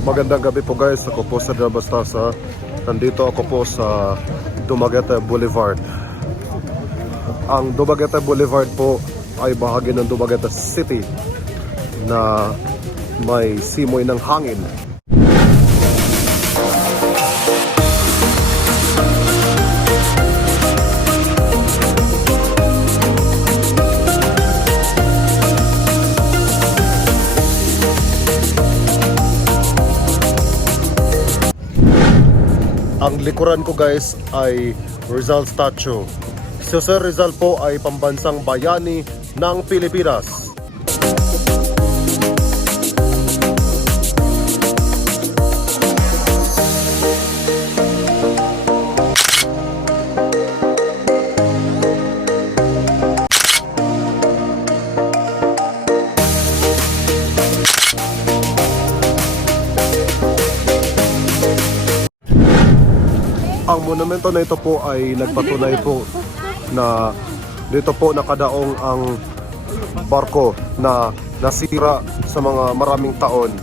Magandang gabi po guys, ako po sa Bastasa. Nandito ako po sa Dumaguete Boulevard. Ang Dumaguete Boulevard po ay bahagi ng Dumaguete City na may simoy ng hangin. Ang likuran ko guys ay Rizal Statue. Si Sir Rizal po ay pambansang bayani ng Pilipinas. Ang monumento na ito po ay nagpatunay po na dito po nakadaong ang barko na nasira sa mga maraming taon.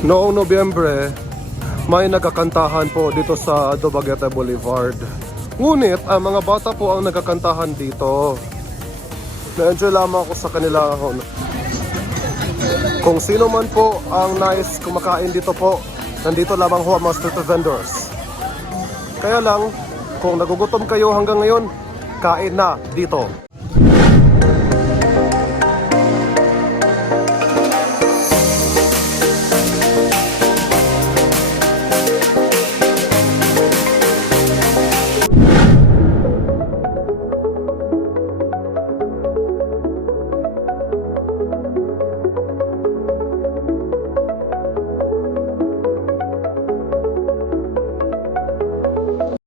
Noong Nobyembre, may nagkakantahan po dito sa Dumaguete Boulevard. Ngunit ang mga bata po ang nagkakantahan dito. Na-enjoy lamang ako sa kanila. Kung sino man po ang nais kumakain dito po, nandito lamang ho ang mga street vendors. Kaya lang, kung nagugutom kayo hanggang ngayon, kain na dito.